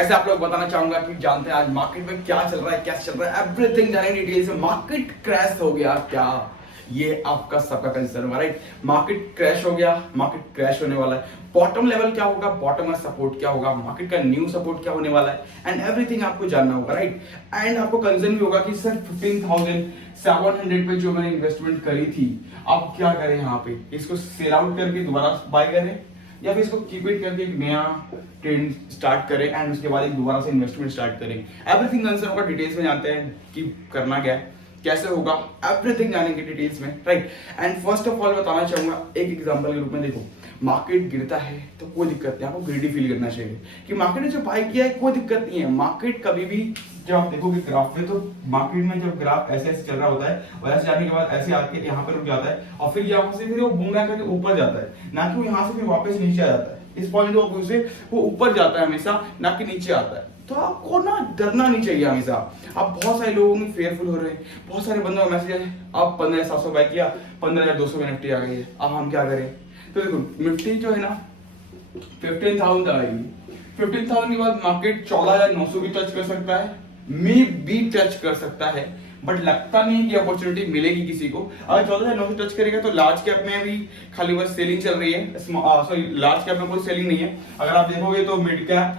ऐसे आप लोग बताना चाहूंगा कि जानते हैं आज मार्केट में क्या चल रहा है, कैसे चल रहा है, एवरीथिंग जाने डिटेल्स में। मार्केट क्रैश हो गया क्या, ये आपका सबका कंसर्न हुआ, राइट। मार्केट क्रैश हो गया, मार्केट क्रैश होने वाला है। बॉटम लेवल क्या होगा, बॉटम सपोर्ट क्या होगा, मार्केट का न्यू सपोर्ट क्या होने वाला है, एंड एवरीथिंग आपको जानना होगा, राइट। एंड आपको कंसर्न भी होगा कि सर 15,700 पे जो मैंने इन्वेस्टमेंट करी थी, अब क्या करें, यहाँ पे इसको सेल आउट करके दोबारा बाय करें या फिर इसको कीप इट करके एक नया ट्रेंड स्टार्ट करें एंड उसके बाद एक दोबारा से इन्वेस्टमेंट स्टार्ट करें। एवरीथिंग आंसर होगा, डिटेल्स में जानते हैं कि करना क्या है, कैसे होगा, एवरीथिंग जानेंगे डिटेल्स में, right. And first of all बताना चाहूंगा एक एग्जांपल के रूप में। देखो, मार्केट गिरता है तो कोई दिक्कत नहीं, आपको ग्रीडी फील करना चाहिए कि मार्केट ने जो बाय किया है कोई दिक्कत नहीं है। मार्केट कभी भी जब आप देखोगे ग्राफ में, तो मार्केट में जब ग्राफ ऐसे ऐसे चल रहा होता है और ऐसे जाने के बाद ऐसे आके यहाँ पर रुक जाता है और फिर यहाँ से फिर वो बूम बैक करके ऊपर जाता है, ना कि वो यहाँ से फिर वापस नीचे आ जाता है। इस पॉइंट ऑफ व्यू से वो ऊपर जाता है हमेशा, ना कि नीचे आता है। तो आपको ना डरना नहीं चाहिए हमेशा। आप बहुत सारे लोगों में फेयरफुल हो रहे हैं, बहुत सारे बंदों का मैसेज है आप 15,700 बाय किया, 15,200 में निफ्टी आ गई है, अब हम क्या करें। तो देखो निफ्टी जो है ना 15,000 आएगी, 15,000 के बाद मार्केट 14,900 भी टच कर सकता है, मे भी टच कर सकता है, बट लगता नहीं कि अपॉर्चुनिटी मिलेगी किसी को। अगर 14,900 टच करेगा तो लार्ज कैप में भी खाली बस सेलिंग चल रही है, सॉरी लार्ज कैप में कोई सेलिंग नहीं है। अगर आप देखोगे तो mid cap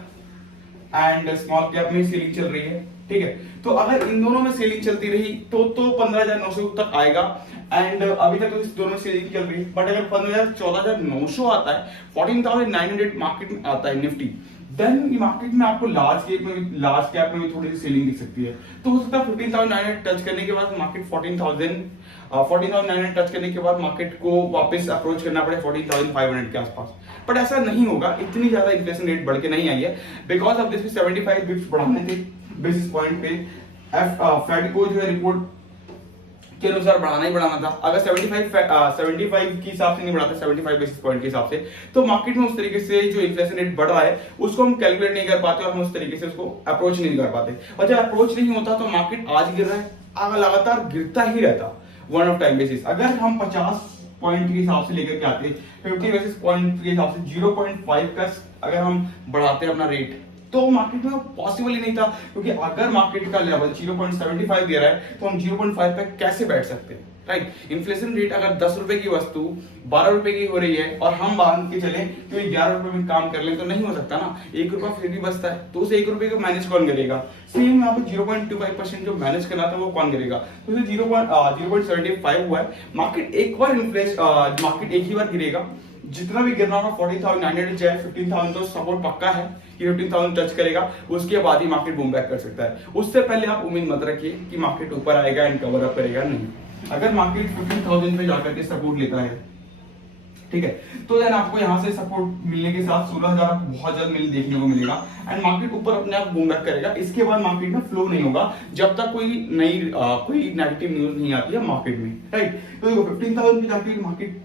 and small cap में सेलिंग चल रही है, ठीक है। तो अगर इन दोनों में सेलिंग चलती रही तो 15,900 तक आएगा, एंड अभी तक तो इस दोनों में सेलिंग चल रही है। बट अगर 15,000 14,900 आता है, 14,900 मार्केट में आता है निफ्टी, देन मार्केट में आपको लार्ज कैप में भी थोड़ी सी सेलिंग दिख सकती है। तो हो सकता है 15,900 टच करने के बाद मार्केट 14,900 टच करने के बाद मार्केट को वापस अप्रोच करना पड़े 14,500 के आसपास। बट ऐसा नहीं होगा, इतनी ज्यादा इन्फ्लेशन रेट बढ़ के नहीं आई है, बिकॉज ऑफ दिस 75 बिप्स बढ़ाने थे बेसिस पॉइंट पे। फेड को जो है रिपोर्ट के अनुसार बढ़ाना ही बढ़ाना था। अगर 75 के हिसाब से नहीं बढ़ाते, 75 बेसिस पॉइंट के हिसाब से, तो मार्केट में उस तरीके से जो इन्फ्लेशन रेट बढ़ रहा है उसको हम कैलकुलेट नहीं कर पाते और हम उस तरीके से उसको अप्रोच नहीं कर पाते। और जब अप्रोच नहीं होता तो मार्केट आज गिर रहा है, आगे लगातार गिरता ही रहता वन ऑफ टाइम बेसिस। अगर हम 50 पॉइंट के हिसाब से लेकर के आते, 50 बेसिस पॉइंट के हिसाब से 0.5 का अगर हम बढ़ाते अपना रेट, तो मार्केट में पॉसिबल ही नहीं था। क्योंकि अगर मार्केट का लेवल 0.75 दे रहा है तो हम 0.5 पे कैसे बैठ सकते हैं, राइट। इन्फ्लेशन रेट अगर 10 रुपए की वस्तु 12 रुपए की हो रही है और हम बांध के चले कि 11 रुपए में काम कर लें, तो नहीं हो सकता ना। 1 रुपया फिर भी बचता है, तो उसे 1 रुपए को मैनेज कौन करेगा। सेम यहाँ पे 0.25% जो मैनेज करना था वो कौन करेगा। तो 0.75 हुआ है। मार्केट एक बार मार्केट एक ही बार गिरेगा, जितना भी गिरना होगा 14,900 चाहे 15,000 तो सपोर्ट पक्का है कि 15,000 टच करेगा, उसके बाद ही मार्केट बूम बैक कर सकता है। उससे पहले आप उम्मीद मत रखिए कि मार्केट ऊपर आएगा एंड कवर अप करेगा, नहीं। अगर मार्केट 15,000 पे जाकर के सपोर्ट लेता है, ठीक है, तो देन आपको यहाँ से सपोर्ट मिलने के साथ 16,000 बहुत जल्द देखने को मिलेगा एंड मार्केट ऊपर अपने आप बूम बैक करेगा। इसके बाद मार्केट में फ्लो नहीं होगा जब तक कोई नेगेटिव न्यूज नहीं आती है मार्केट में, राइट। तो देखो 15,000 पे जाकर मार्केट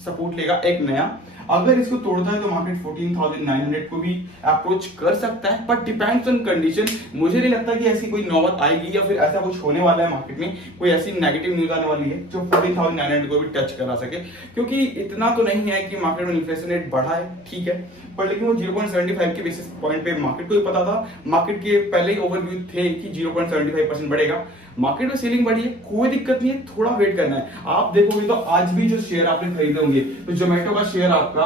सपोर्ट लेगा एक नया, अगर इसको तोड़ता है तो मार्केट 14,900 को भी अप्रोच कर सकता है, बट डिपेंड्स ऑन कंडीशन। मुझे नहीं लगता कि ऐसी कोई नौबत आएगी या फिर ऐसा कुछ होने वाला है मार्केट में, कोई ऐसी नेगेटिव न्यूज आने वाली है जो 14,900 को भी टच करा सके। क्योंकि इतना तो नहीं है कि मार्केट में इन्फ्लेशन रेट बढ़ा है, ठीक है, पर लेकिन वो 0.75 के बेसिस पॉइंट पे मार्केट को ही पता था। मार्केट के पहले ही ओवरव्यू थे कि 0.75% बढ़ेगा। मार्केट में सेलिंग बढ़ी है, कोई दिक्कत नहीं है, थोड़ा वेट करना है। आप देखोगे तो आज भी जो शेयर आपने खरीदे होंगे, तो जोमेटो का शेयर आपका,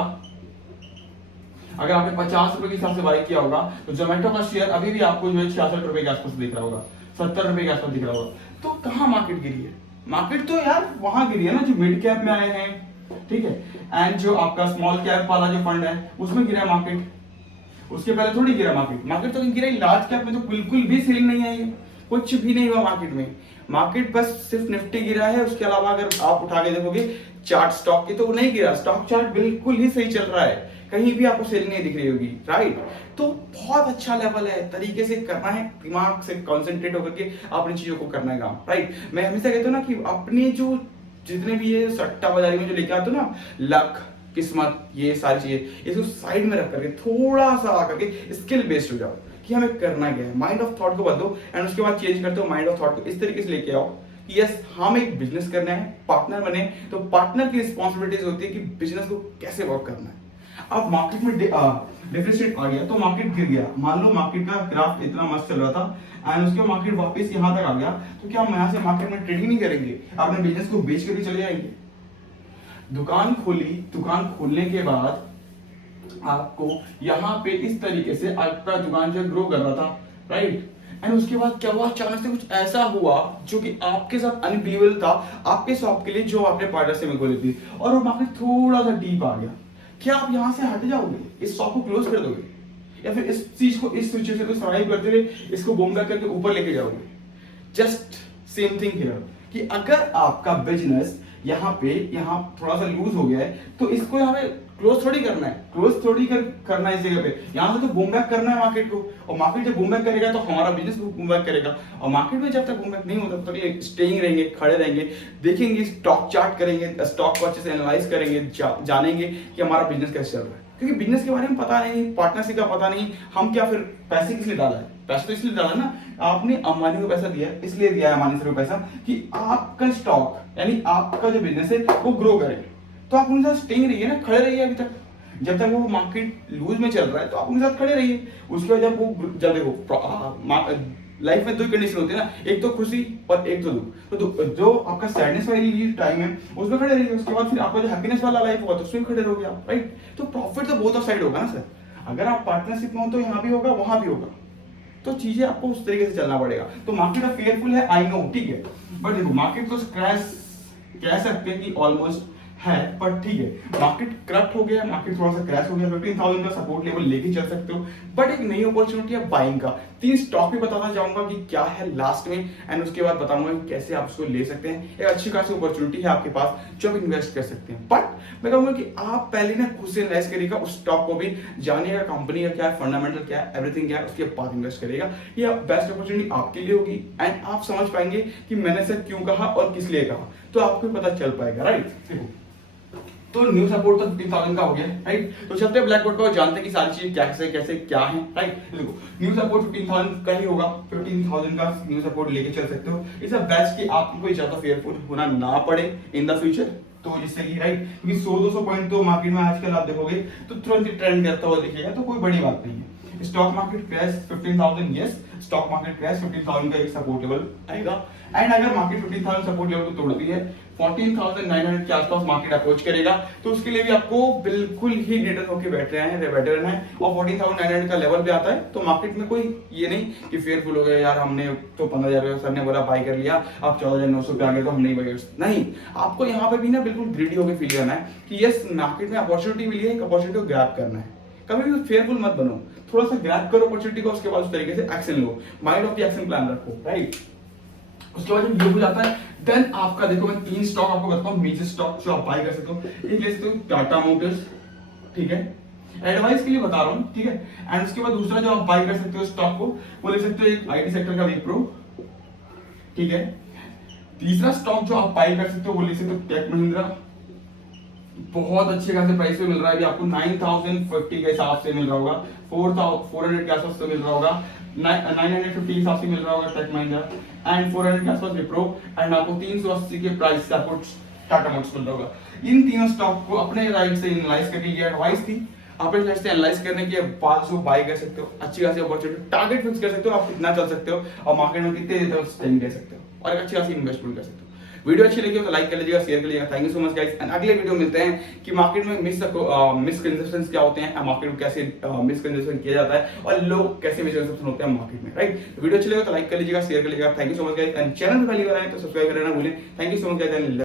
अगर आपने 50 रुपए के हिसाब से बाय किया होगा, तो जोमेटो का शेयर अभी भी आपको जो है 66 रुपए के आसपास दिख रहा होगा, 70 रुपए के आसपास दिख रहा होगा। तो कहाँ मार्केट गिरी है? मार्केट तो यार वहां गिरी है ना जो मिड कैप में आए हैं, ठीक है, एंड जो आपका स्मॉल कैप वाला जो फंड है उसमें गिरा मार्केट। उसके पहले थोड़ी गिरा मार्केट तो गिरा ही। लार्ज कैप में तो बिल्कुल भी सेलिंग नहीं आई है, कुछ भी नहीं हुआ मार्केट में। मार्केट बस सिर्फ निफ्टी गिरा है, उसके अलावा अगर आप उठा के देखोगे चार्ट स्टॉक की, तो वो नहीं गिरा। स्टॉक चार्ट बिल्कुल ही सही चल रहा है, कहीं भी आपको सेलिंग नहीं दिख रही होगी, राइट। तो बहुत अच्छा लेवल है, तरीके से करना है, दिमाग से कंसंट्रेट होकर के अपनी चीजों को करना है काम, राइट। मैं हमेशा कहता हूँ ना कि अपने जो जितने भी ये सट्टा बाजारी में जो लेके आते हो ना, लक, किस्मत, ये सारी चीजें, इसको साइड में रख करके थोड़ा सा आकर के स्किल बेस्ड हो जाओ कि हमें करना क्या है। माइंड ऑफ थॉट को बदलो एंड उसके बाद चेंज करते हो माइंड ऑफ थॉट को इस तरीके से लेके आओ कि यस हम एक बिजनेस करना है, पार्टनर बने, तो पार्टनर की रिस्पॉन्सिबिलिटीज होती है कि बिजनेस को कैसे वर्क करना है। अब मार्केट में डेफिसिट आ गया तो मार्केट गिर गया, मान लो मार्केट का ग्राफ इतना मस्त चल रहा था एंड उसके मार्केट वापस यहाँ तक आ गया, तो क्या हम यहाँ से मार्केट में ट्रेडिंग नहीं करेंगे, अपने बिजनेस को बेच के भी चले जाएंगे। दुकान खोली, दुकान खोलने के बाद आपको यहाँ पे इस तरीके से आपका दुकान जो ग्रो कर रहा था, राइट, एंड उसके बाद क्या हुआ, अचानक से कुछ ऐसा हुआ जो कि आपके साथ अनबिलीवेबल था, आपके शॉप के लिए जो आपने पार्टनर से खोली थी, और वो मार्केट थोड़ा सा डीप आ गया। क्या आप यहाँ से हट जाओगे, इस शॉप को क्लोज कर दोगे, या फिर इस चीज को, इस सिचुएशन को सर्वाइव करते हुए इसको बूम बैक करके ऊपर लेके जाओगे? जस्ट सेम थिंग हियर, कि अगर आपका बिजनेस यहाँ थोड़ा सा लूज हो गया है, तो इसको यहाँ पे क्लोज थोड़ी करना है, करना है इस जगह पे, यहाँ से तो बूम बैक करना है मार्केट को, और मार्केट जब बूम बैक करेगा तो हमारा बिजनेस भी बूम बैक करेगा। और मार्केट में जब तक बूम बैक नहीं होता तब तक स्टेइंग रहेंगे, खड़े रहेंगे, देखेंगे, स्टॉक चार्ट करेंगे, स्टॉक को अच्छे से एनालाइज करेंगे, जानेंगे कि हमारा बिजनेस कैसे चल रहा है, क्योंकि बिजनेस के बारे में पता नहीं, पार्टनरशिप का पता नहीं, हम क्या फिर पैसे किस लिए डाला है, पैसा तो इसलिए डाला ना, आपने अंबानी को पैसा दिया, इसलिए दिया है अंबानी सर को पैसा कि आपका स्टॉक यानी आपका जो बिजनेस है वो ग्रो करे, तो आप उनके साथ स्टेइंग रहिए ना, खड़े रहिए अभी तक, जब तक वो मार्केट लूज में चल रहा है तो आप उनके साथ खड़े रहिए। उसके बाद जब वो जब देखो लाइफ में दो कंडीशन होती है ना, एक तो खुशी और एक तो दुख, तो जो आपका सैडनेस वाली टाइम है उसमें खड़े रहिए, उसके बाद फिर आपका जो हैप्पीनेस वाला लाइफ होगा तो उसमें खड़े रहोगे आप, राइट। तो प्रॉफिट तो बोथ ऑफ साइड होगा ना सर, अगर आप पार्टनरशिप में हो तो यहाँ भी होगा वहां भी होगा, तो चीजें आपको उस तरीके से चलना पड़ेगा। तो मार्केट फेयरफुल है, आई नो, ठीक है, बट देखो मार्केट तो क्रैश कह सकते हैं कि ऑलमोस्ट है, पर ठीक है, मार्केट करप्ट हो गया, मार्केट थोड़ा सा क्रैश हो गया, 15,000 का सपोर्ट लेवल लेके चल सकते हो, बट एक नई अपॉर्चुनिटी है बाइंग का। 3 स्टॉक भी बताना चाहूंगा कि क्या है लास्ट में, एंड उसके बाद बताऊंगा कि कैसे आप उसको ले सकते हैं। एक अच्छी खासी अपॉर्चुनिटी है आपके पास जो आप इन्वेस्ट कर सकते हैं, बट मैं कहूंगा कि आप पहले ना खुद से इन्वेस्ट करिएगा, उस स्टॉक को भी जानिएगा, कंपनी का क्या है, फंडामेंटल क्या है, एवरीथिंग क्या है, उसके बाद इन्वेस्ट करिएगा। ये बेस्ट अपॉर्चुनिटी आपके लिए होगी, एंड आप समझ पाएंगे कि मैंने सर क्यों कहा और किस लिए कहा, तो आपको पता चल पाएगा, राइट। देखो तो न्यू सपोर्ट तो 15,000 का हो गया, राइट। तो चलते हैं ब्लैक बोर्ड पर, जानते हैं कि सारी चीज कैसे कैसे क्या है, राइट। देखो न्यू सपोर्ट 15,000 का ही होगा, 15,000 का न्यू सपोर्ट लेके चल सकते हो। इट्स अ बेस्ट कि आपको कोई ज्यादा फेयरफुल होना ना पड़े इन द फ्यूचर, तो जिससे कि राइट, क्योंकि 100-200 पॉइंट तो मार्केट में आजकल आप देखोगे तो तुरंत ही ट्रेंड करता हुआ दिखेगा, तो कोई बड़ी बात नहीं है। Stock market crash 15,000, yes, stock market crash 15,000 का एक सपोर्ट लेवल आएगा, एंड अगर मार्केट 15,000 सपोर्ट लेवल को तोड़ती है 14,900 के आसपास मार्केट अप्रोच करेगा, तो उसके लिए भी आपको बिल्कुल ही रिटर्न होकर बैठ रहना है, और 14,900 का लेवल भी आता है, तो मार्केट में कोई ये नहीं कि फेयरफुल हो गया, यार हमने तो 15,000 सर ने बोला बाई कर लिया, अब 14,900 पे आ गया तो हम नहीं बाई कर, नहीं, आपको यहाँ पे भी ना बिल्कुल ग्रीडी होकर फील करना है कि यस मार्केट में अपॉर्चुनिटी मिली है, एक अपॉर्चुनिटी को ग्रैब करना है, कभी भी फेयरफुल मत बनो, थोड़ा सा ग्रैब करो अपॉर्चुनिटी को, उसके बाद उस तरीके से action low, mind of the action plan रखो, राइट। उसके बाद जब ये हो जाता है देन आपका देखो, मैं 3 स्टॉक आपको बताता हूँ, मेजर स्टॉक जो आप बाय कर सकते हो। एक ले सकते हो टाटा मोटर्स, ठीक है, एडवाइस के लिए बता रहा हूँ, ठीक है। एंड उसके बाद दूसरा जो आप बाय कर सकते हो स्टॉक को, वो ले सकते हो एक आईटी सेक्टर का विप्रो, ठीक है। तीसरा स्टॉक जो आप बाय कर सकते हो वो ले सकते हो टेक महिंद्रा, बहुत अच्छे खासे प्राइस पे मिल रहा है, अभी आपको 9,050 के हिसाब से मिल रहा होगा, 400 के आसपास मिल रहा होगा, 950 के हिसाब से मिल रहा होगा टेक महिंद्रा, एंड 400 के आसपास विप्रो, एंड आपको 380 के प्राइस से आपको टाटा मोटर्स मिल रहा होगा। इन तीनों स्टॉक को अपने राइट से एनालाइज करके, ये एडवाइस थी, अपने राइट से एनालाइज करने के बाद जो बाय कर सकते हो, अच्छी खासी अपॉर्चुनिटी, टारगेट फिक्स कर सकते हो आप कितना चल सकते हो, और मार्केट में कितने देर तक स्टेइंग दे सकते हो, और एक अच्छी खासी इन्वेस्टमेंट कर सकते हो। वीडियो अच्छी लगी हो तो लाइक कर लीजिएगा, शेयर कर लीजिएगा। Thank you so much guys, and अगले वीडियो मिलते हैं कि मार्केट में मिसकंसेप्शंस क्या होते हैं, मार्केट में कैसे मिसकंसेप्शन किया जाता है, और लोग कैसे मिसकंसेप्शन होते हैं मार्केट में, राइट। वीडियो अच्छी लगे तो लाइक कर लीजिएगा, शेयर कर लीजिएगा। Thank you so much guys, and channel पे पहली बार आए तो सब्सक्राइब करना ना भूलें। Thank you so much guys.